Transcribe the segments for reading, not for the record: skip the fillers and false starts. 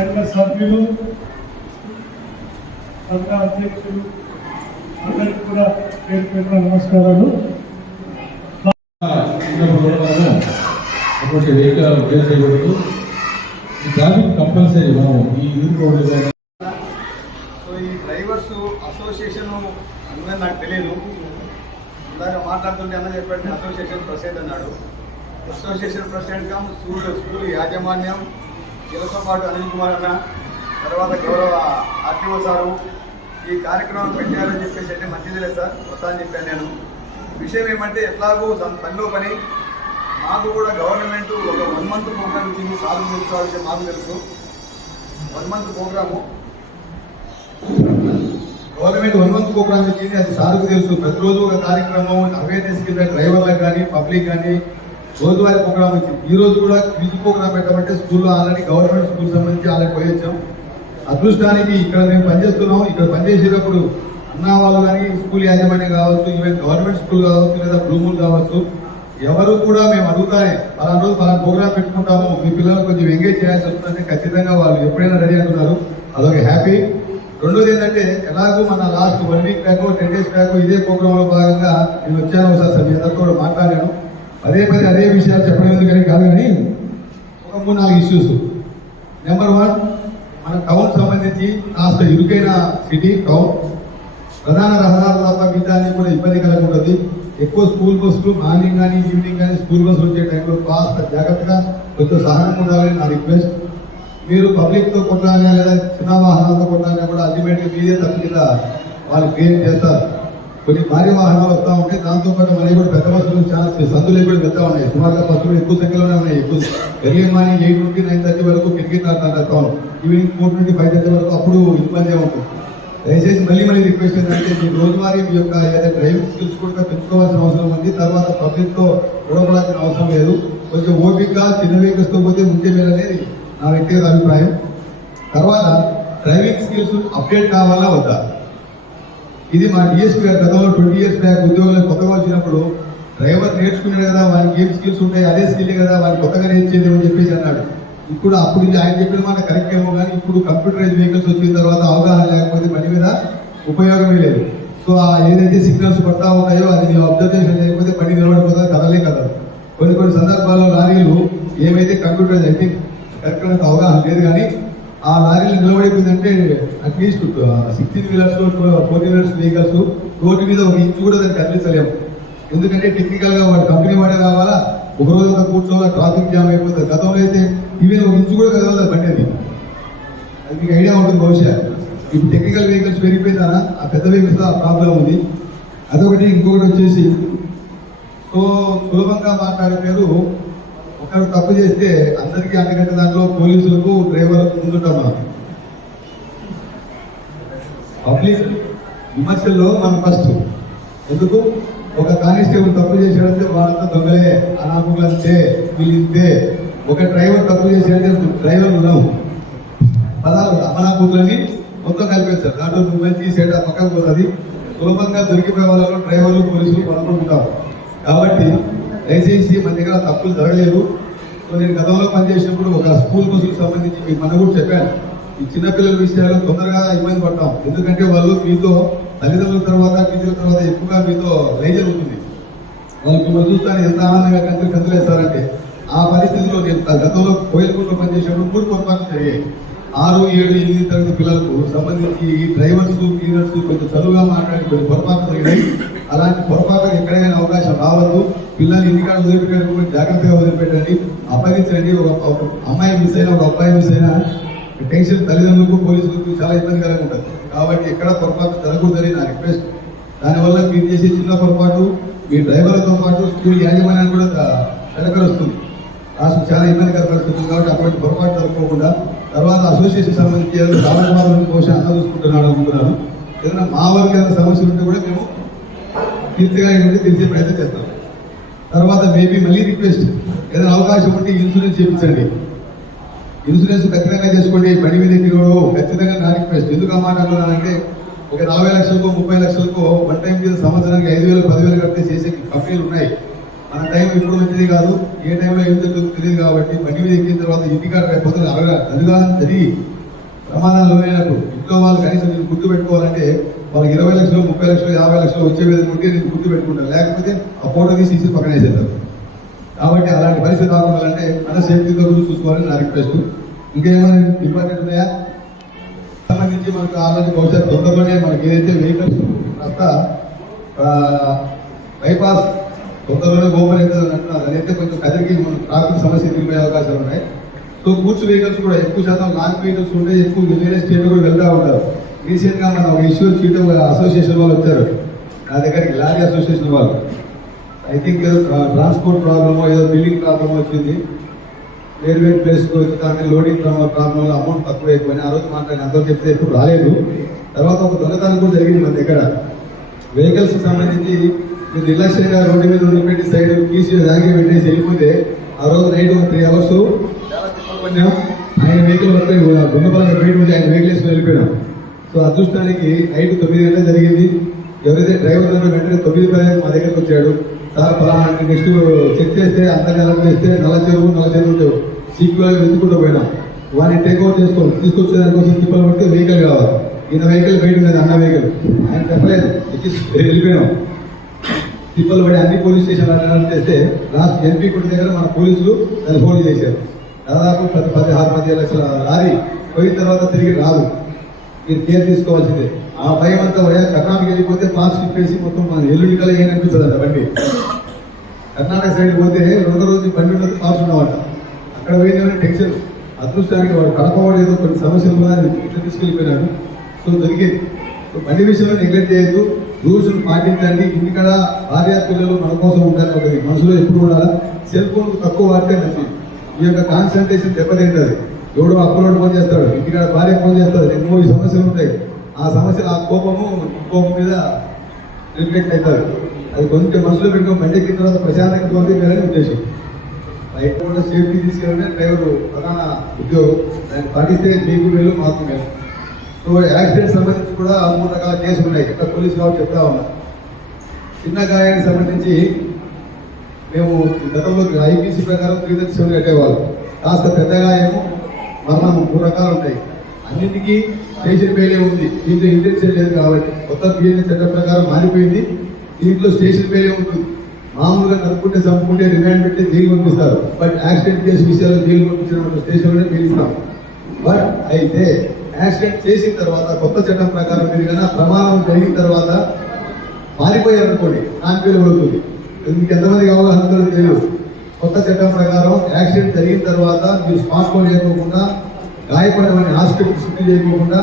సంఘ సభ్యులు, సంఘ అధ్యక్షులు అందరికీ కూడా పేరు పేరున నమస్కారాలు. వెహికల్ ఉపయోగ చేయకూడదు. ఈ ట్రాఫిక్ కంపల్సరీ మనం ఈ ఊరు. సో ఈ డ్రైవర్స్ అసోసియేషన్ ఉందని నాకు తెలియదు. ఇందాక మాట్లాడుతుంటే అన్న చెప్పాడు అసోసియేషన్ ప్రెసిడెంట్ అన్నాడు. అసోసియేషన్ ప్రెసిడెంట్గా స్కూల్ యాజమాన్యం, వీళ్ళతో పాటు అనిల్ కుమార్ అన్న, తర్వాత గౌరవ ఆర్టీఓ సారు ఈ కార్యక్రమం పెట్టారని చెప్పేసి అంటే మంచిది లేదు సార్, వస్తా అని చెప్పాను నేను. విషయం ఏమంటే ఎట్లాగో పనిలో పని మాకు కూడా గవర్నమెంట్ ఒక 1 month ప్రోగ్రామ్ ఇచ్చింది. సాగు చేసుకోవాలంటే మాకు తెలుసు. 1 month programme government 1 month programme ఇచ్చింది, అది సార్కు తెలుసు. ప్రతిరోజు ఒక కార్యక్రమం అవేర్నెస్ కింద డ్రైవర్లకు కానీ పబ్లిక్ కానీ రోజువారీ ప్రోగ్రామ్ ఇచ్చింది. ఈ రోజు కూడా క్విజ్ ప్రోగ్రామ్ పెట్టమంటే స్కూల్లో ఆల్రెడీ గవర్నమెంట్ స్కూల్ సంబంధించి ఆల్రెడీ పోయొచ్చాం. అదృష్టానికి ఇక్కడ మేము పనిచేస్తున్నాం. ఇక్కడ పనిచేసేటప్పుడు అన్నా వాళ్ళు కానీ స్కూల్ యాజమాన్యం కావచ్చు, ఈవెన్ గవర్నమెంట్ స్కూల్ కావచ్చు, లేదా బ్లూమూల్ కావచ్చు, ఎవరు కూడా మేము అడుగుతానే పలానా రోజు పలానా ప్రోగ్రామ్ పెట్టుకుంటాము, మీ పిల్లలు కొంచెం ఎంగేజ్ చేయాల్సి వస్తుందంటే ఖచ్చితంగా వాళ్ళు ఎప్పుడైనా రెడీ అంటున్నారు. అదొక హ్యాపీ. రెండోది ఏంటంటే ఎలాగో మన last 1 week back 10 days back ఇదే ప్రోగ్రాంలో భాగంగా నేను వచ్చాను. ఒకసారి మీ అందరితో కూడా మాట్లాడాను. పదే అదే విషయాలు చెప్పడం ఎందుకని కాదు, కానీ ఒక 3-4 ఇష్యూస్. నెంబర్ 1, మన టౌన్ సంబంధించి కాస్త ఇరుకైన సిటీ టౌన్, ప్రధాన రహదారులు తప్ప మిగతాన్ని కూడా ఇబ్బంది కలిగి ఉంటుంది. ఎక్కువ స్కూల్ బస్సులు మార్నింగ్ కానీ ఈవినింగ్ కానీ స్కూల్ బస్సులు వచ్చే టైంలో కాస్త జాగ్రత్తగా కొంచెం సహనం ఉండాలని నా రిక్వెస్ట్. మీరు పబ్లిక్తో కొట్టాలి లేదా చిన్న వాహనాలతో కొట్టాలి కూడా అల్టిమేట్గా మీదే తప్పు కింద వాళ్ళు క్రియేట్ చేస్తారు. కొన్ని భారీ వాహనాలు వస్తూ ఉంటాయి. దాంతోపాటు మనకి కూడా పెద్ద బస్సులు చాలా సందులు కూడా పెద్ద ఉన్నాయి. సుమారుగా బస్సులు ఎక్కువ సంఖ్యలోనే ఉన్నాయి. ఎక్కువ ఎర్లీ మార్నింగ్ 8 నుండి 9:30 వరకు క్రికెట్ ఆడుతుంటాం. ఈవినింగ్ 4 నుండి 5:30 వరకు అప్పుడు ఇబ్బంది ఉంటుంది. దయచేసి మళ్ళీ రిక్వెస్ట్ ఏంటంటే మీ రోజువారీ మీ యొక్క ఏదైతే డ్రైవింగ్ స్కిల్స్ కూడా పెంచుకోవాల్సిన అవసరం ఉంది. తర్వాత పబ్లిక్తో గొడవపడాల్సిన అవసరం లేదు. కొంచెం ఓపికగా చిన్న వెహికల్స్తో పోతే ఉంటే మేలనేది నా వ్యక్తిగత అభిప్రాయం. తర్వాత డ్రైవింగ్ స్కిల్స్ అప్డేట్ కావాలా వద్దా, ఇది మా డిఎస్పీ గారు గతంలో 20 years బ్యాక్ ఉద్యోగులకు కొత్తగా వచ్చినప్పుడు డ్రైవర్ నేర్చుకున్నాడు కదా, వానికి ఏం స్కిల్స్ ఉంటాయి అదే స్కిల్ కదా, వానికి కొత్తగా నేర్చేది అని చెప్పేసి అన్నాడు. ఇప్పుడు అప్పుడు ఆయన చెప్పిన మాట కరెక్ట్ ఏమో, కానీ ఇప్పుడు కంప్యూటరైజ్ వెహికల్స్ వచ్చిన తర్వాత అవగాహన లేకపోతే బండి మీద ఉపయోగమే లేదు. సో ఏదైతే సిగ్నల్స్ పడతా ఉంటాయో అది మేము అబ్జర్వేషన్ లేకపోతే బండి నిలబడిపోతుంది, కదలే కదలు. కొన్ని సందర్భాల్లో లారీలు ఏమైతే కంప్యూటరైజ్ అయితే కరెక్ట్ అవగాహన లేదు, కానీ ఆ లారీలు నిలబడిపోయిందంటే at least 16 wheelers 14 wheelers vehicles road మీద 1 inch కూడా దాన్ని కదిలించలేము. ఎందుకంటే టెక్నికల్గా వాడు కంపెనీ వాడే కావాలా, ఒక రోజు కూర్చోవాలా, ట్రాఫిక్ జామ్ అయిపోతుంది. గతంలో అయితే ఈవెన్ 1 inch కూడా కదలదు బండి. అది మీకు ఐడియా ఉంటుంది బహుశా. ఇప్పుడు టెక్నికల్ వెహికల్స్ పెరిగిపోయిందా, ఆ పెద్ద వెహికల్స్ ఆ ప్రాబ్లం ఉంది. అదొకటి. ఇంకొకటి వచ్చేసి సో సులభంగా మాట్లాడేవారు ఒకరు తప్పు చేస్తే అందరికీ అంతకంటే దాంట్లో పోలీసులకు డ్రైవర్లకు ముందుంటాం. మనం పబ్లిక్ విమర్శల్లో మనం ఫస్ట్ ఎందుకు ఒక కానిస్టేబుల్ తప్పు చేసాడంటే వాళ్ళంతా దొంగలే, అనామకులు అంతే, వీళ్ళు ఇంతే. ఒక డ్రైవర్ తప్పు చేసాడంటే డ్రైవర్లు ఉన్నావు పదాలు అమనాకులని మొత్తం కలిపేస్తారు. దాంట్లో నువ్వు మంచి తీసేట పక్కకు పోతుంది. సులభంగా దొరికిపోయే వాళ్ళలో డ్రైవర్లు పోలీసులు పనుకుంటాం. కాబట్టి దయచేసి మన దగ్గర తప్పులు జరగలేదు. సో నేను గతంలో పనిచేసినప్పుడు ఒక స్కూల్ బస్సులకు సంబంధించి మీకు మన కూడా చెప్పాను, ఈ చిన్నపిల్లల విషయాల్లో తొందరగా ఇబ్బంది పడతాం. ఎందుకంటే వాళ్ళు మీతో తల్లిదండ్రుల తర్వాత టీచర్ల తర్వాత ఎక్కువగా మీతో రైజర్ ఉంటుంది. వాళ్ళు మిమ్మల్ని చూస్తాను ఎంత ఆనందంగా కంతులేస్తారంటే ఆ పరిస్థితిలో నేను గతంలో కోయిలకుంటలో పనిచేసినప్పుడు 3 పొరపాట్లు జరిగాయి. 6, 7, 8 తరగతి పిల్లలకు సంబంధించి ఈ డ్రైవర్స్ క్లీనర్స్ కొంచెం చదువుగా మాట్లాడి కొన్ని పొరపాట్లు జరిగినాయి. అలాంటి పొరపాట్లకు ఎక్కడైనా అవకాశం రావద్దు. పిల్లల్ని ఇంటికాడ వదిలిపెట్టడానికి జాగ్రత్తగా వదిలిపెట్టండి, అప్పగించండి. ఒక అమ్మాయి మిస్ అయినా ఒక అబ్బాయి మిస్ అయినా టెన్షన్ తల్లిదండ్రులకు పోలీసులకు చాలా ఇబ్బందికరంగా ఉంటుంది. కాబట్టి ఎక్కడ పొరపాటు జరగకూడదని నా రిక్వెస్ట్. దానివల్ల మీరు చేసే చిన్న పొరపాటు మీ డ్రైవర్లతో పాటు స్కూల్ యాజమాన్యాన్ని కూడా వెనకరుస్తుంది, రాష్ట్రం చాలా ఇబ్బందికర పరిస్థితుంది. కాబట్టి అటువంటి పొరపాటు జరుపుకోకుండా తర్వాత అసోసియేషన్ సంబంధించి ఏదైనా రామకుమారుని కోసం అన్న చూసుకుంటున్నాడు అనుకుంటున్నాను. ఏదైనా మా వారికి ఏదైనా సమస్యలు ఉంటే కూడా మేము తీర్చగా తెలిసే ప్రయత్నం చేస్తాం. తర్వాత మేబీ మళ్ళీ రిక్వెస్ట్, ఏదైనా అవకాశం ఉంటే ఇన్సూరెన్స్ చేయించండి. ఇన్సూరెన్స్ ఖచ్చితంగా చేసుకోండి. బండి మీద ఖచ్చితంగా నా రిక్వెస్ట్. ఎందుకు ఆ మాట అంటున్నానంటే ఒక 40 లక్షలకో 30 లక్షలకో 1 time మీద సంవత్సరానికి 5,000 10,000 కడితే చేసే కంపెనీలు ఉన్నాయి. మన టైం ఎప్పుడు వచ్చేది కాదు, ఏ టైంలో ఏం జరుగుతుందో తెలియదు. కాబట్టి బండి మీద ఎక్కిన తర్వాత ఇంటికాడ రేపు అధికారం జరిగి ప్రమాదాలు లోనైనప్పుడు ఇంట్లో వాళ్ళు కనీసం నేను గుర్తు పెట్టుకోవాలంటే వాళ్ళకి 20 లక్షలు 30 లక్షలు 50 లక్షలు వచ్చే విధంగా ఉంటే నేను గుర్తు పెట్టుకుంటాను, లేకపోతే ఆ ఫోటో తీసి పక్కన వేసేస్తారు. కాబట్టి అలాంటి పరిస్థితి రాకుండాలంటే మన సేఫ్టీతో కూడా చూసుకోవాలని నా రిక్వెస్ట్. ఇంకేమైనా ఇంపార్టెంట్ ఉన్నాయా సంబంధించి మనకు ఆల్రెడీ బహుశా తొందరలోనే మనకి ఏదైతే వెహికల్స్ కాస్త బైపాస్ తొందరలోనే ఓపెన్ అవుతుంది అంటున్నారు. అదైతే కొంచెం కదిరికి ట్రాఫిక్ సమస్య ఎదుర్కొనే అవకాశాలు ఉన్నాయి. సో గూడ్స్ వెహికల్స్ కూడా ఎక్కువ శాతం లాంగ్ వెహికల్స్ ఉంటే ఎక్కువ వేరే స్టేట్ కూడా వెళ్తూ ఉంటారు. రీసెంట్ గా మన ఇష్యూ చేయడం అసోసియేషన్ వాళ్ళు వచ్చారు నా దగ్గరికి, లారీ అసోసియేషన్ వాళ్ళు. ఐ థింక్ ఏదో ట్రాన్స్పోర్ట్ ప్రాబ్లమో ఏదో బిల్డింగ్ ప్రాబ్లమ్ వచ్చింది, వేరు వేరు ప్లేస్కి వచ్చి దాన్ని లోడింగ్ ప్రాబ్లం వల్ల అమౌంట్ తక్కువ అయిపోయినాయి. ఆ రోజు మాట్లాడి అందరూ చెప్తే ఎప్పుడు రాలేదు. తర్వాత ఒక దొంగతనం కూడా జరిగింది మన దగ్గర. వెహికల్స్ సంబంధించి మీరు నిర్లక్ష్యంగా రోడ్డు మీద వదిలిపెట్టి సైడ్ తీసి దాగి పెట్టేసి వెళ్ళిపోతే ఆ రోజు నైట్ ఒక 3 అవర్స్ చాలా తిప్పలు ఆయన వెహికల్ వస్తే గుండెపరంగా బయట ఉంటే ఆయన వెహికల్ వేసుకుని వెళ్ళిపోయినాం. సో అదృష్టానికి నైట్ 9 గంటలు జరిగింది. ఎవరైతే డ్రైవర్ నెంబర్ వెంటనే 9 మా దగ్గరకు వచ్చాడు. సార్ ఫలానా నెక్స్ట్ చెక్ చేస్తే అంతకాలం చేస్తే నల్ల చెరువు సీక్వెల్ వెతుకుంటూ పోయినాం. వాడిని టేక్ ఓవర్ తీసుకొచ్చే దానికోసం తిప్పలు పడితే వెహికల్ కావాలి. ఈయన వెహికల్ బయట ఉన్నది, అన్న వెహికల్. ఆయన చెప్పలేదు, వెళ్ళిపోయినాం. తిప్పలు పడి అన్ని పోలీస్ స్టేషన్లు అటెండ్ చేస్తే లాస్ట్ ఎంపీ కొట్టి దగ్గర మన పోలీసులు దాన్ని హోల్డ్ చేశారు. దాదాపు 16-17 లక్షల లారీ పోయిన తర్వాత తిరిగి రాదు. మీరు కేర్ తీసుకోవాల్సిందే. ఆ భయం అంతా కర్ణాటక వెళ్ళిపోతే పాస్ తిప్పేసి మొత్తం మన ఎల్లుండి కల ఏం అనిపిస్తుంది అంట బండి. కర్ణాటక సైడ్ పోతే 2 రోజు బండి ఉండదు, పాస్ ఉన్నవాట. అక్కడ పోయిందేమైనా టెన్షన్. అదృష్టానికి వాడు కడపవాడు ఏదో కొన్ని సమస్యలు ఉన్నాయని ఇట్లా తీసుకెళ్ళిపోయినాడు. సో దొరికింది. సో బండి విషయంలో నెగ్లెక్ట్ చేయొద్దు, రూల్స్ పాటించండి. ఇంటికాడ భార్య పిల్లలు మన కోసం ఉండాలి. ఒకటి మనసులో ఎప్పుడు ఉండాలా, సెల్ ఫోన్ తక్కువ వాడితే మంచిది. ఈ యొక్క కాన్సన్ట్రేషన్ దెబ్బతింటుంది. ఎవడో అప్లోడ్ ఫోన్ చేస్తాడు, ఇంటికాడ భార్య ఫోన్ చేస్తాడు, 2-3 సమస్యలు ఉంటాయి. ఆ సమస్యలు ఆ కోపం మీద రిఫ్లెక్ట్ అవుతారు. అది కొంచెం మనసులో పెట్టుకుని బండి ఎక్కిన తర్వాత ప్రశాంతంగా తోలుకెళ్ళాలని ఉద్దేశం. బయట కూడా సేఫ్టీ తీసుకెళ్ళాలంటే డ్రైవర్ ప్రధాన ఉద్యోగం. దాన్ని పాటిస్తే మీకు మేలు, మాకు మేలు. సో యాక్సిడెంట్ సంబంధించి కూడా 3 రకాల కేసులు ఉన్నాయి. ఇక్కడ పోలీసు కాబట్టి చెప్తా ఉన్నా. చిన్న గాయానికి సంబంధించి మేము గతంలో ఐపీసీ ప్రకారం 337 కట్టేవాళ్ళం. కాస్త పెద్ద గాయము మరణం 3 రకాలు ఉంటాయి. అన్నింటికీ స్టేషన్ బెయిలే ఉంది. దీంట్లో ఇంటెన్షన్ లేదు కాబట్టి కొత్త పిఎన్ఏ చట్టం ప్రకారం మారిపోయింది. దీంట్లో స్టేషన్ బెయిలే ఉంటుంది. మామూలుగా నడుపుకుంటే చంపుకుంటే రిమాండ్ పెట్టి జైలు పంపిస్తారు. బట్ యాక్సిడెంట్ కేసు విషయాల్లో జైలు పంపించిన స్టేషన్లోనే పిలుస్తాం. బట్ అయితే యాక్సిడెంట్ చేసిన తర్వాత కొత్త చట్టం ప్రకారం మీరు కన్నా ప్రమాదం జరిగిన తర్వాత మారిపోయారనుకోండి, నాన్ బెయిల్ అవుతుంది. మీకు ఎంతమందికి అవగాహన తెలియదు. కొత్త చట్టం ప్రకారం యాక్సిడెంట్ జరిగిన తర్వాత మీరు స్పాట్లో లేకోకుండా, గాయపడిన హాస్పిటల్ షిఫ్ట్ చేయకోకుండా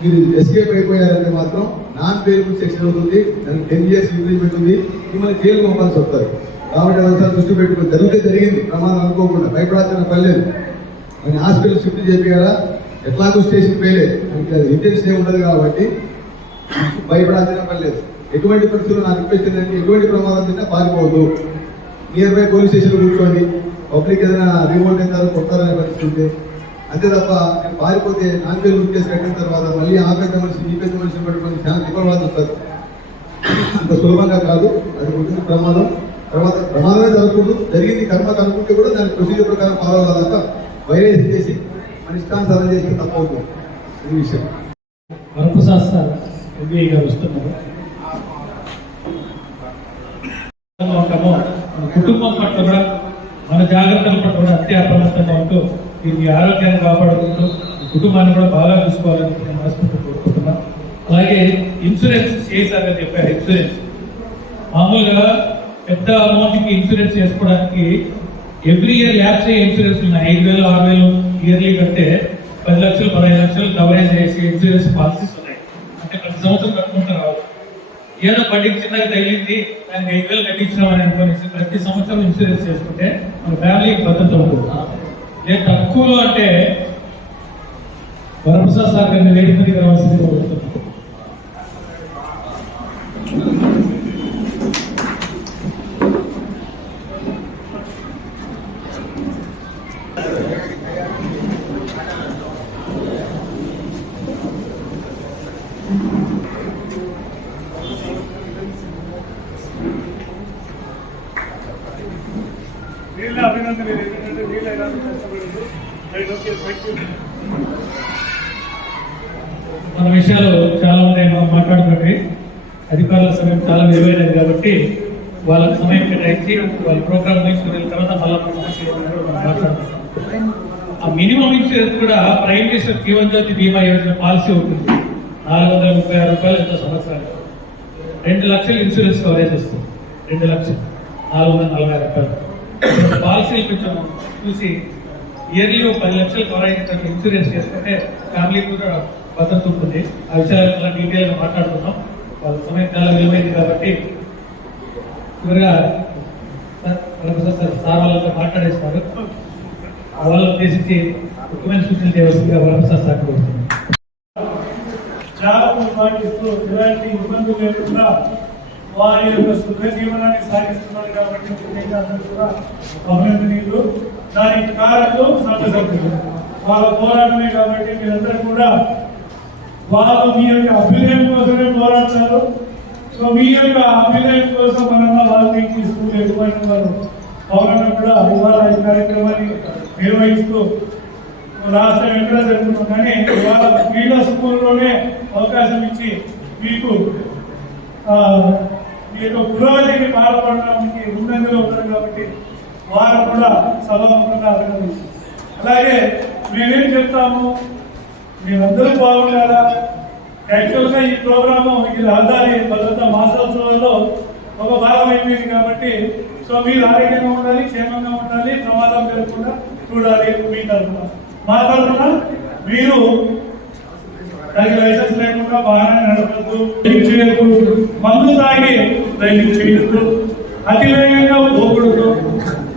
మీరు ఎస్కేప్ అయిపోయారంటే మాత్రం నాన్ బెయిలబుల్ సెక్షన్ అవుతుంది. దానికి 10 years ఇంప్లిమెంట్ ఉంది. మిమ్మల్ని జైలు పంపాల్సి వస్తుంది. కాబట్టి అదంతా దృష్టి పెట్టుకుని జరిగింది ప్రమాదం అనుకోకుండా భయపడాల్సిన పర్లేదు. అని హాస్పిటల్ షిఫ్ట్ చేయాలా, ఎట్లాగో స్టేషన్ పేలే, మనకి అది ఇంటెన్షన్ ఉండదు కాబట్టి భయపడాల్సిన పర్లేదు. ఎటువంటి పరిస్థితుల్లో నా రిక్వెస్ట్ ఏంటంటే ఎటువంటి ప్రమాదం తిన్నా పారిపోవద్దు. నియర్ బై పోలీస్ స్టేషన్ కూర్చోండి. పబ్లిక్ ఏదైనా రిమోట్ అవుతారో కొట్టారనే పరిస్థితి ఉంటే అంతే తప్ప నేను పారిపోతే నాన్ బెయిల్ కేసు కట్టిన తర్వాత మళ్ళీ ఆ పెద్ద మనిషి ఈ పెద్ద మనిషిని పట్టుకొని చాలా తిప్పవాల్సి వస్తుంది. అంత సులభంగా కాదు. అది ఉంటుంది ప్రమాదం. తర్వాత ప్రమాదమే జరగకూడదు. జరిగింది కర్మ కనుక్కుంటే కూడా దాని ప్రొసీజర్ ప్రకారం ఫాలో అవ్వాలంట. వైరస్ చేసి మన ఇష్టానుసారం చేస్తే తప్పవుతుంది. ఈ విషయం వరప్రసాద్ ఎంబీఏ గారు వస్తున్నారు. మన కుటుంబం పట్ల కూడా మన జాగ్రత్తల పట్ల కూడా అతి అప్రమత్తంగా ఉంటూ మీ ఆరోగ్యాన్ని కాపాడుకుంటూ కుటుంబాన్ని కూడా బాగా చూసుకోవాలని నేను మనస్ఫూర్తిగా కోరుకుంటున్నాను. అలాగే ఇన్సూరెన్స్ చేశారని చెప్పారు. ఇన్సూరెన్స్ మామూలుగా పెద్ద అమౌంట్కి ఇన్సూరెన్స్ చేసుకోవడానికి ఎవ్రీ ఇయర్ ల్యాబ్స్ అయ్యే ఇన్సూరెన్స్ ఉన్నాయి. 5,000, 6,000 ఇయర్లీ కంటే 10 లక్షలు 15 లక్షలు కవరేజ్ చేసే ఇన్సూరెన్స్ పాలసీస్ ఉన్నాయి. అంటే ప్రతి సంవత్సరం కట్టుకుంటారు. ఏదో బండికి చిన్నగా తగిలింది, దానికి 5,000 కట్టించినామని అనుకుని ప్రతి సంవత్సరం ఇన్సూరెన్స్ చేసుకుంటే మన ఫ్యామిలీకి భద్రత ఉంటుంది. నేను తక్కువలో అంటే వరప్రసాద్ సార్ గారిని వేదిక మీదకి రావాల్సింది కోరుతున్నాను. చిన్న అభినందన ఎందుకంటే వీళ్ళైనా కష్టపడింది. Right, okay, thank you. మన విషయాలు చాలా ఉన్నాయి మనం మాట్లాడుతుంటే అధికారుల సమయం చాలా విలువైనది కాబట్టి వాళ్ళ సమయం కేటాయించి వాళ్ళ ప్రోగ్రామ్ తీసుకున్న తర్వాత మళ్ళీ మనం మాట్లాడుతున్నాం. ఆ మినిమం ఇన్సూరెన్స్ కూడా ప్రైమ్ మినిస్టర్ జీవన్ జ్యోతి బీమా యోజన పాలసీ ఉంటుంది. 436 రూపాయలు ఎంతో సంవత్సరాలు 2 లక్షలు ఇన్సూరెన్స్ కవరేజ్ వస్తుంది. 2,440,000 రూపాయలు పాలసీలు కొంచెం చూసి ఇయర్లీ 10 లక్షలు కవర్ అయినట్టు ఇన్సూరెన్స్ చేసుకుంటే ఫ్యామిలీ కూడా భద్రత ఉంటుంది. ఆ విషయాలు చాలా డీటెయిల్గా మాట్లాడుతున్నాం. వాళ్ళ సమయం చాలా విలువైంది కాబట్టి చివరిగా సార్ వాళ్ళతో మాట్లాడేస్తారు. వాళ్ళ ఉద్దేశించి ముఖ్యమైన సూచనలు చేయవలసిందిగా వరప్రసాద్ సార్ కోరుతున్నాను. చాలా పాటిస్తూ ఎలాంటి ఇబ్బందులు లేకుండా వారి యొక్క సుఖ జీవనాన్ని సాగిస్తున్నారు కాబట్టి ముఖ్యంగా అందరూ కూడా అభినందనీయులు. దానికి కారణం సంఘ సభ్యులు వాళ్ళ పోరాటమే కాబట్టి మీరందరూ కూడా వాళ్ళు మీ యొక్క అభ్యుదయం కోసమే పోరాడతారు. సో మీ యొక్క అభ్యుదయం కోసం మనల్ని వాళ్ళకి స్కూల్ ఎక్కువైన వారు పౌరులను కూడా ఇవాళ ఈ కార్యక్రమాన్ని నిర్వహిస్తూ లాస్ట్ టైం ఎక్కడ జరుగుతున్నాం కానీ ఇవాళ వీళ్ళ స్కూల్లోనే అవకాశం ఇచ్చి మీకు మీ యొక్క పురోగతికి పాల్పడడానికి ముందంజలో ఉన్నారు కాబట్టి వారు కూడా సభాముఖంగా అభినందిస్తారు. అలాగే మేమేం చెప్తాము, మేమందరూ బాగుండాలా. యాక్చువల్గా ఈ ప్రోగ్రాము ఈ రహదారి భద్రతా మాసోత్సవాల్లో ఒక భాగం అయిపోయింది కాబట్టి సో మీరు ఆరోగ్యంగా ఉండాలి, క్షేమంగా ఉండాలి, ప్రమాదం జరగకుండా చూడాలి. మీ తరఫున మా తరఫున మీరు దానికి లైసెన్స్ లేకుండా వాహనాన్ని నడపద్దు, చేయొద్దు, మందు తాగి డ్రైవింగ్ చేయొద్దు, అతివేగంగా పోకూడదు,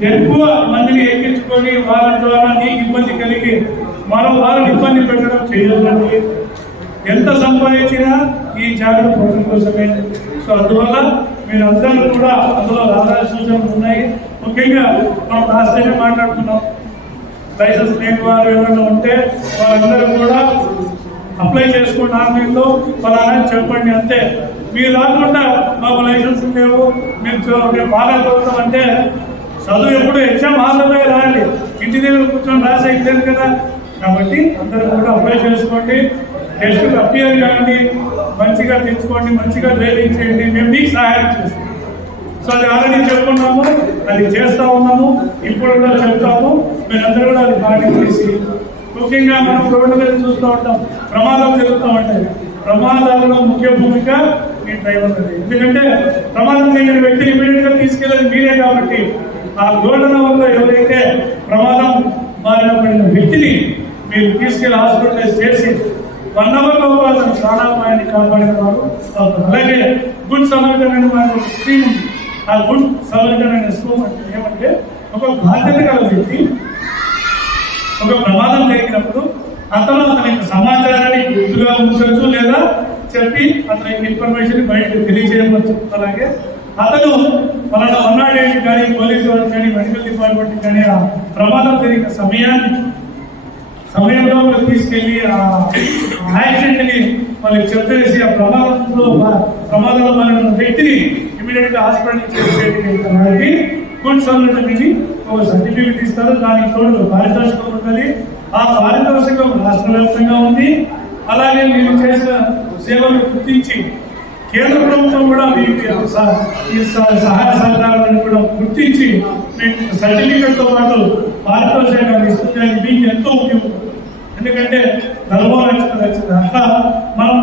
ఎక్కువ మందిని ఎక్కించుకొని వాళ్ళ ద్వారా నీకు ఇబ్బంది కలిగి మరో వారిని ఇబ్బంది పెట్టడం చేయొద్దండి. ఎంత సంపాదించినా ఈ జాగ్రత్త పడడం కోసమే. సో అందువల్ల మీరు అందరూ కూడా అందులో ఆధార సూచనలు ఉన్నాయి. ముఖ్యంగా మనం లాస్ట్ టైం మాట్లాడుతున్నాం, లైసెన్స్ లేని వారు ఎవరైనా ఉంటే వాళ్ళందరూ కూడా అప్లై చేసుకోండి ఆన్లైన్లో, ఫలానా చెప్పండి అంతే. మీరు రాకుండా మాకు లైసెన్స్ లేవు, మేము బాగా చదువుతామంటే చదువు ఎప్పుడు ఎగ్జామ్ హాల్లో రాయాలి, ఇంటి దగ్గర కూర్చొని రాసే లేదు కదా. కాబట్టి అందరూ కూడా అప్లై చేసుకోండి, టెస్ట్కి అప్పియర్ కాండి, మంచిగా తెచ్చుకోండి, మంచిగా డ్రైవింగ్ చేయండి, మేము మీకు సహాయం చేస్తాం. సో అది ఆల్రెడీ చెప్పుకున్నాము, అది చేస్తూ ఉన్నాము, ఇప్పుడు కూడా చెప్తాము. మీరందరూ కూడా అది పాటించేసి ముఖ్యంగా మనం రోడ్డు మీద చూస్తూ ఉంటాం, ప్రమాదాలు జరుగుతూ ఉంటాయి. ప్రమాదాలలో ముఖ్య భూమిక మీ డ్రైవర్లది. ఎందుకంటే ప్రమాదం జరిగిన వ్యక్తిని ఇమీడియట్ గా తీసుకెళ్ళేది మీరే కాబట్టి ఆ ఘటన వల్ల ఎవరైతే ప్రమాదం బారిన పడిన వ్యక్తిని మీరు తీసుకెళ్లి హాస్పిటలైజ్ చేసి 1 అవర్లో వాళ్ళని ప్రాణాపాయాన్ని కాపాడిన వారు అవుతారు. అలాగే గుడ్ సమర్థమైన ఒక స్కీమ్ ఉంది. ఆ గుడ్ సమర్థమైన స్కీమ్ అంటే ఏమంటే ఒక బాధ్యత గల వ్యక్తి ఒక ప్రమాదం జరిగినప్పుడు అతను యొక్క సమాచారాన్ని గుర్తుగా ఉంచవచ్చు లేదా చెప్పి అతని ఇన్ఫర్మేషన్ బయటకు తెలియజేయవచ్చు. అలాగే అతను మన 108 కానీ పోలీసు వారికి కానీ మెడికల్ డిపార్ట్మెంట్ కానీ ఆ ప్రమాదం జరిగిన సమయంలో వాళ్ళు తీసుకెళ్లి ఆ యాక్సిడెంట్ ని వాళ్ళకి చెప్పేసి ఆ ప్రమాదంలో మన వ్యక్తిని ఇమీడియట్ గా హాస్పిటల్ చేసేది గుడ్ సర్టిఫికెట్ ఒక సర్టిఫికెట్ ఇస్తారు. దానికి తోడు పారితోషికం ఉంటుంది. ఆ పారితోషికం రాష్ట్ర వ్యాప్తంగా ఉంది. అలాగే మీరు చేసిన సేవలు గుర్తించి కేంద్ర ప్రభుత్వం కూడా మీకు ఈ సహాయ సహకారాలను కూడా గుర్తించి మీకు సర్టిఫికెట్ తో పాటు పారితోషికాన్ని ఇస్తుంది. అది మీకు ఎంతో ఉపయోగపడుతుంది. ఎందుకంటే వచ్చింది అట్లా మనం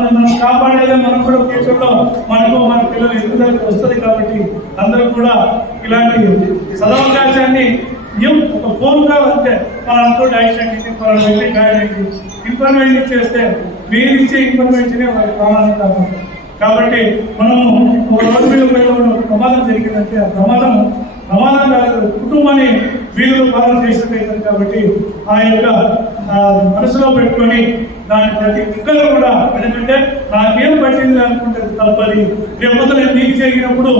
కాపాడేదే మనం కూడా ఫ్యూచర్లో మనకు మన పిల్లలు ఎదుగుదలకు వస్తుంది. కాబట్టి అందరూ కూడా ఇలాంటి సదవకాశాన్ని ఒక ఫోన్ కాల్ అంతే మన అనుకోండి యాక్సిడెంట్ ఇన్ఫర్మేషన్ చేస్తే మీరు ఇచ్చే ఇన్ఫర్మేషన్ వాళ్ళకి ప్రాణాన్ని కాపాడుతుంది. కాబట్టి మనము ఒక రోడ్డు మీద ప్రమాదం జరిగిందంటే ఆ ప్రమాదం కాదు, కుటుంబాన్ని వీళ్ళు పాలన చేసినట్టు. కాబట్టి ఆ యొక్క మనసులో పెట్టుకొని దాని ప్రతి ఒక్కరు కూడా ఎందుకంటే నాకేం పట్టింది అనుకుంటే తప్పది. లేకపోతే నేను నీకు జరిగినప్పుడు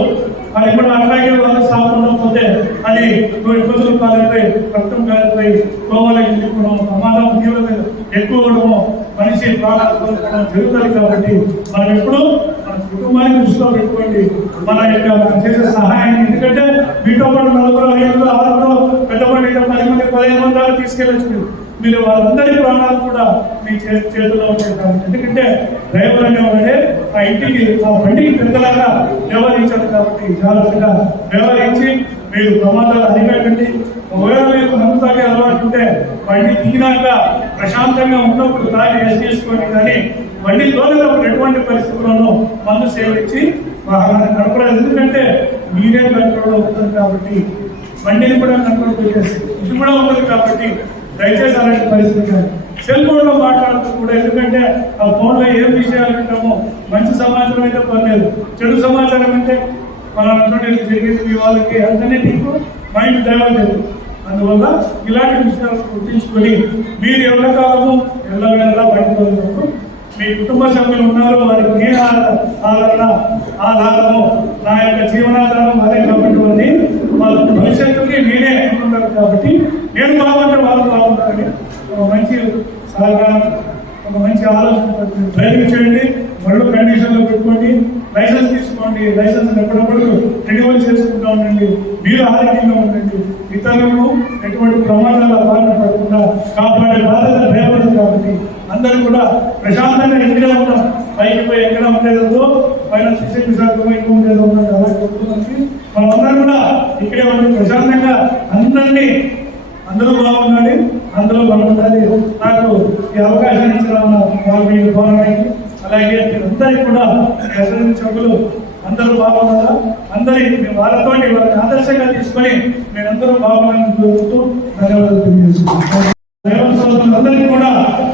అది కూడా అట్లాగే వాళ్ళు సాగుతుండకపోతే అది ఇబ్బందులు కాలిపోయి రక్తం కాలిపోయి కోవాలకి వెళ్ళిపోవడం, ప్రమాదం ఎక్కువ ఉండడము, మనిషి ప్రాణాలు కోల్పోవడం జరుగుతుంది. కాబట్టి మనం ఎప్పుడు మన కుటుంబాన్ని దృష్టిలో పెట్టుకోండి, మన యొక్క చేసే సహాయాన్ని. ఎందుకంటే మీతో పాటు 4 5 6 పెద్ద బండి 10 మంది 15 మంది దాకా తీసుకెళ్ళచ్చు. మీరు వాళ్ళందరి ప్రాణాలు కూడా మీ చేతుల్లో ఉంటాయి కాబట్టి, ఎందుకంటే డ్రైవర్ అనేవాడే ఆ ఇంటికి ఆ బండికి పెద్దలాగా వ్యవహరించాలి కాబట్టి జాగ్రత్తగా వ్యవహరించి మీరు ప్రమాదాలు అరికట్టండి. ఒకవేళ మీకు మందు తాగే అలవాటు ఉంటే బండి దిగినాక ప్రశాంతంగా ఉన్నప్పుడు తాగి రెస్ట్ చేసుకోండి, కానీ బండి తోలేటప్పుడు ఎటువంటి పరిస్థితుల్లోనూ మందు సేవించి వాహనాన్ని నడపరాదు. ఎందుకంటే మీరే కంట్రోల్లో ఉంటుంది కాబట్టి బండిని కూడా కంట్రోల్ చేసేసి ఇది కూడా ఉంటుంది కాబట్టి దయచేసి అలాంటి పరిస్థితి కాదు. సెల్ ఫోన్లో మాట్లాడుతూ కూడా, ఎందుకంటే ఆ ఫోన్లో ఏం విషయాలు వింటామో మంచి సమాచారం అయితే పర్లేదు, చెడు సమాచారం అంటే మనం అనుకుంటే జరిగేది మీ వాళ్ళకి అంతనే నీకు మైండ్ డైవర్ట్ లేదు. అందువల్ల ఇలాంటి విషయాలు గుర్తించుకొని మీరు ఎల్లకాలము ఎల్లవేళలా బయటకు మీ కుటుంబ సభ్యులు ఉన్నారు, వారికి నేను ఆధారము నా యొక్క జీవనాధారం అదే కాబట్టి వాళ్ళ భవిష్యత్తుకి నేనే అనుకుంటారు కాబట్టి నేను బాగుంటే వాళ్ళు బాగుంటారని మంచి సహకారం, ఒక మంచి ఆలోచన డ్రైవింగ్ చేయండి. బళ్ళు కండిషన్లో పెట్టుకోండి, లైసెన్స్ తీసుకోండి, లైసెన్స్ ఎప్పుడప్పుడు రెన్యువల్ చేసుకుంటూ ఉండండి. మీరు ఆరోగ్యంగా ఉండండి, ఇతరులను ఎటువంటి ప్రమాదాల బారిన పడకుండా కాపాడే బాధ్యత డ్రైవర్ కాబట్టి అందరూ కూడా ప్రశాంతంగా ఇక్కడే ఉంటాం. పైకి పోయి ఎక్కడ ఉండేదో పైన శిక్షణ శాఖలో ఎక్కువ ఉండేదో ఉన్నది అలా చెప్తున్నది. మనమందరం కూడా ఇక్కడే ఉండి ప్రశాంతంగా అందరూ బాగుండాలి, అందరూ బాగుండాలి. నాకు ఈ అవకాశం ఇచ్చిన వాళ్ళు బాగుండాలి. అలాగే మీరందరికీ కూడా సభ్యులు అందరూ బాగుండాలా, అందరి వాళ్ళతో వాళ్ళని ఆదర్శంగా తీసుకొని మీరందరూ బాగుండాలని కోరుతూ ధన్యవాదాలు తెలియజేస్తున్నాను. అందరికీ కూడా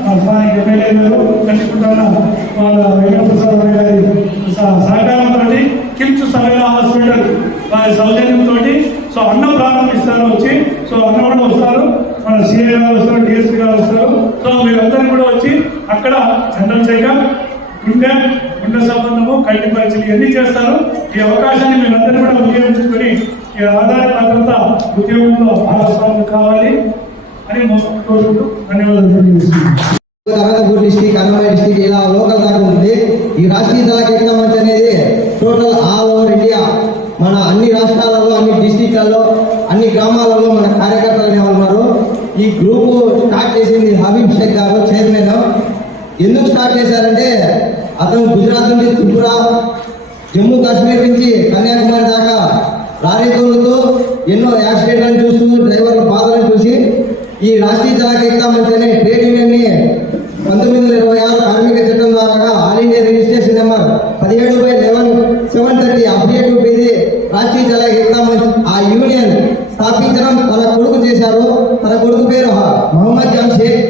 మా స్థానిక ఎమ్మెల్యే గారు కలుసుకుంటున్న వాళ్ళ వెంకటప్రసాద్ గారి సహకారంతో కిమ్స్ సర్వే హాస్పిటల్ వారి సౌజన్యంతో సో అన్నం ప్రారంభిస్తారు వచ్చి, సో అన్న కూడా వస్తారు, మన సిఐ గారు వస్తారు, డిఎస్పీ గారు వస్తారు. సో మీరందరూ కూడా వచ్చి అక్కడ జనరల్ చెకప్, గుండె సంబంధము, కంటి పరీక్షలు ఇవన్నీ చేస్తారు. ఈ అవకాశాన్ని మీరందరూ కూడా ఉపయోగించుకొని ఈ ఆధార భద్రత ఉద్యోగంలో భాగస్వాములు కావాలి అని కోరుకుంటూ ధన్యవాదాలు తెలియజేస్తున్నాను. అనంతపూర్ డిస్టిక్, అన్నమయ్య డిస్టిక్ ఇలా లోకల్ దాకా ఉంది. ఈ రాష్ట్రీయ దళకేంద్ర మంచ్ అనేది టోటల్ ఆల్ ఓవర్ ఇండియా మన అన్ని రాష్ట్రాలలో, అన్ని డిస్టిక్లలో, అన్ని గ్రామాలలో మన కార్యకర్తలు ఉన్నారు. ఈ గ్రూపు స్టార్ట్ చేసింది హబీబ్ షేక్ గారు, చైర్మన్. ఎందుకు స్టార్ట్ చేశారంటే అతను గుజరాత్ నుంచి త్రిపుర, జమ్మూ కాశ్మీర్ నుంచి కన్యాకుమారి దాకా లారీ తోలుతూ ఎన్నో యాక్సిడెంట్లను చూస్తూ, డ్రైవర్ల బాధలను చూసి ఈ రాష్ట్రీయ దళకేంద్ర మంచ్ అనే ట్రేడ్ యూనియన్ ని 1926 కార్మిక చట్టం ద్వారా ఆల్ ఇండియా రిజిస్ట్రేషన్ నెంబర్ 17/11/730 అఫిలియేటివ్ ఇది రాష్ట్రీయ దళకేంద్ర మంచ్ ఆ యూనియన్ స్థాపించడం తన కొడుకు చేశారు. తన కొడుకు పేరు మహమ్మద్ జాన్ షేక్.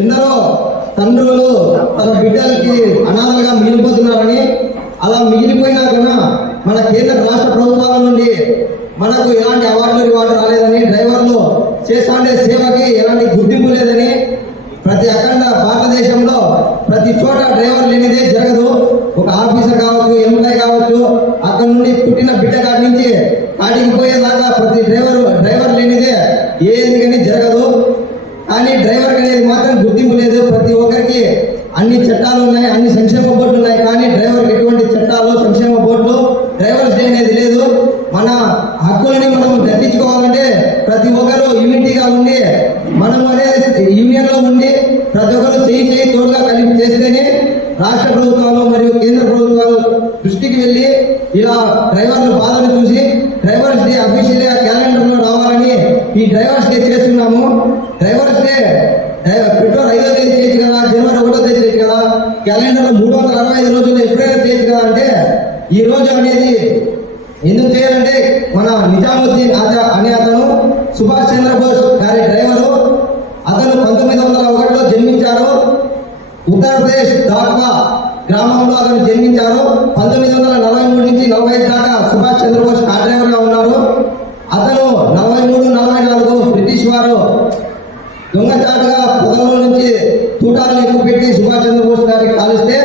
ఎందరో తండ్రులు తన బిడ్డలకి అనాథలుగా మిగిలిపోతున్నారని, అలా మిగిలిపోయినా కూడా మన కేంద్ర రాష్ట్ర ప్రభుత్వాల నుండి మనకు ఎలాంటి రివార్డు రాలేదని, డ్రైవర్లు చేస్తాండే సేవకి ఎలాంటి గుర్తింపు లేదని, ప్రతి అఖండ భారతదేశంలో ప్రతి చోట డ్రైవర్ లేనిదే జరగదు. ఒక ఆఫీసర్ కావచ్చు, ఎంప్లాయ్ కావచ్చు, అక్కడ నుండి పుట్టిన బిడ్డ కాడి నుంచి కాటికి పోయేదాకా ప్రతి డ్రైవర్ లేనిదే ఏది కానీ జరగదు. కానీ డ్రైవర్ అనేది మాత్రం గుర్తింపు లేదు. ప్రతి ఒక్కరికి అన్ని చట్టాలు ఉన్నాయి, అన్ని సంక్షేమ బోర్డులు ఉన్నాయి, కానీ డ్రైవర్కి ఎటువంటి చట్టాలు, సంక్షేమ బోర్డులు, డ్రైవర్స్ డే అనేది లేదు. మన హక్కులని మనం దక్కించుకోవాలంటే ప్రతి ఒక్కరు యూనిటీగా ఉండి, మనం అనేది యూనియన్ లో ఉండి ప్రతి ఒక్కరు చేయి తోడుగా కలిపి చేస్తేనే రాష్ట్ర ప్రభుత్వాలు మరియు కేంద్ర ప్రభుత్వాలు దృష్టికి వెళ్ళి ఇలా డ్రైవర్ల బాధను చూసి డ్రైవర్స్ డే అఫీషియల్ గా క్యాలెండర్ లో రావాలని ఈ డ్రైవర్స్ డే చేస్తున్నాము. డ్రైవర్స్ డే ఫిబ్రవరి 5వ తేదీ చేయొచ్చు కదా, జనవరి 1వ తేదీ చేయొచ్చు కదా, క్యాలెండర్ లో 365 రోజుల్లో ఎప్పుడైనా చేయొచ్చు కదా. అంటే ఈ రోజు అనేది ఎందుకు చేయాలంటే మన నిజాముద్దీన్ అనే అతను సుభాష్ చంద్రబోస్ గారి డ్రైవరు. అతను 1901లో జన్మించారు. ఉత్తరప్రదేశ్ దాకా గ్రామంలో అతను జన్మించారు. 1943 నుంచి 45 దాకా సుభాష్ చంద్రబోస్ కార్ డ్రైవర్ గా ఉన్నారు. అతను 43-44 బ్రిటిష్ వారు దొంగచాటుగా పొదల నుంచి తూటాలను ఎక్కుపెట్టి సుభాష్ చంద్రబోస్ గారికి కాలిస్తే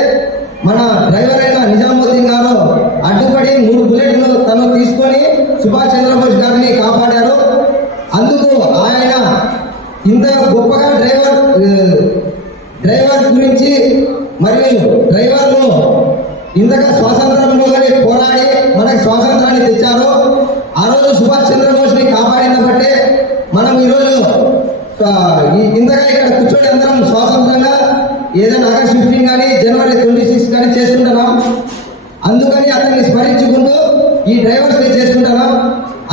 మన డ్రైవర్ అయిన నిజాముద్దీన్ గారు అడ్డుపడి 3 బుల్లెట్లు తను తీసుకొని సుభాష్ చంద్రబోస్ గారిని కాపాడారు. అందుకు ఆయన ఇంత గొప్పగా డ్రైవర్ గురించి మరియు డ్రైవర్ను ఇంతగా స్వాతంత్రంలోనే పోరాడి మనకు స్వాతంత్రాన్ని తెచ్చారు. ఆ రోజు సుభాష్ చంద్రబోస్ ని కాపాడిన బట్టే మనం ఇంతగా ఇక్కడ కూర్చొని అందరం స్వాతంత్రంగా ఏదైనా ఆగస్ట్ 15 కానీ జనవరి 26 కానీ చేసుకుంటున్నాం. అందుకని అతన్ని స్మరించుకుంటూ ఈ డ్రైవర్స్ డే చేసుకుంటున్నాం.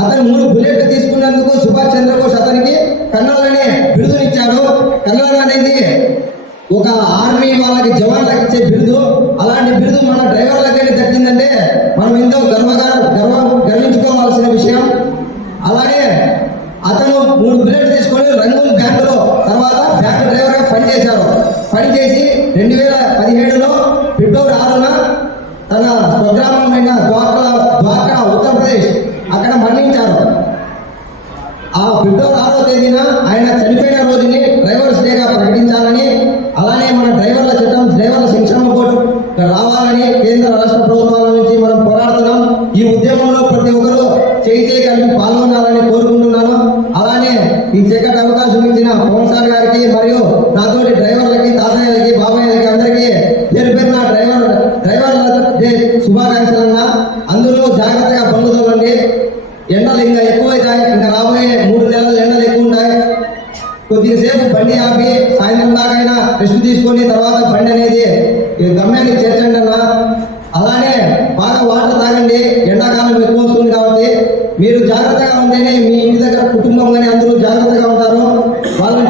అతను 3 బుల్లెట్లు తీసుకున్నందుకు సుభాష్ చంద్రబోస్ అతనికి కర్నల్ బిరుదునిచ్చాడు. కర్నల్ అనేది ఒక ఆర్మీ వాళ్ళకి జవాన్లకు ఇచ్చే బిరుదు. అలాంటి బిరుదు మన డ్రైవర్లకైనా దక్కిందంటే మనం ఎంతో గర్వించుకోవాల్సిన విషయం. అలాగే అతను 3 బుల్లెట్లు తీసుకొని రంగూన్ బ్యాంకులో తర్వాత బ్యాంకు డ్రైవర్గా పనిచేశారు. పనిచేసి 2017లో ఫిబ్రవరి 6న తన స్వగ్రామమైన ద్వారకా ఉత్తరప్రదేశ్ అక్కడ మరణించారు. ఆ ఫిబ్రవరి 6వ తేదీన ఆయన చనిపోయిన రోజుని డ్రైవర్స్ డేగా ప్రకటించాలని, అలానే మన డ్రైవర్ల చట్టం డ్రైవర్ల సంక్షేమ బోర్డు రావాలని కేంద్ర రాష్ట్ర ప్రభుత్వాల నుంచి మనం పోరాడుతున్నాం. ఈ ఉద్యమంలో ప్రతి ఒక్కరూ చేయి కలిపి పాల్గొనాలని కోరుకుంటున్నాను. అలానే ఈ చక్కటి అవకాశం ఇచ్చిన పవన్ సార్ గారికి మరియు నాతోటి డ్రైవర్లకి, తాతయ్యలకి, బాబాయ్యలకి అందరికీ పేరు పేరున డ్రైవర్ల డే శుభాకాంక్షలన్న. అందరూ జాగ్రత్తగా బండ్లు తోలండి. ఎండలు ఇంకా ఎక్కువైతాయి. ఇంకా రాబోయే 3 నెలలు ఎండలు ఎక్కువ ఉంటాయి. కొద్దిసేపు బండి ఆపి సాయంత్రం దాకైనా రెస్ట్ తీసుకొని తర్వాత బండి అనేది గమ్యానికి చేర్చండి అన్న. అలానే బాగా వాటర్ తాగండి. ఎండాకాలం ఎక్కువ వస్తుంది కాబట్టి మీరు జాగ్రత్తగా ఉంటేనే మీ ఇంటి దగ్గర కుటుంబం కానీ అందరూ జాగ్రత్తగా ఉంటారు. వాళ్ళని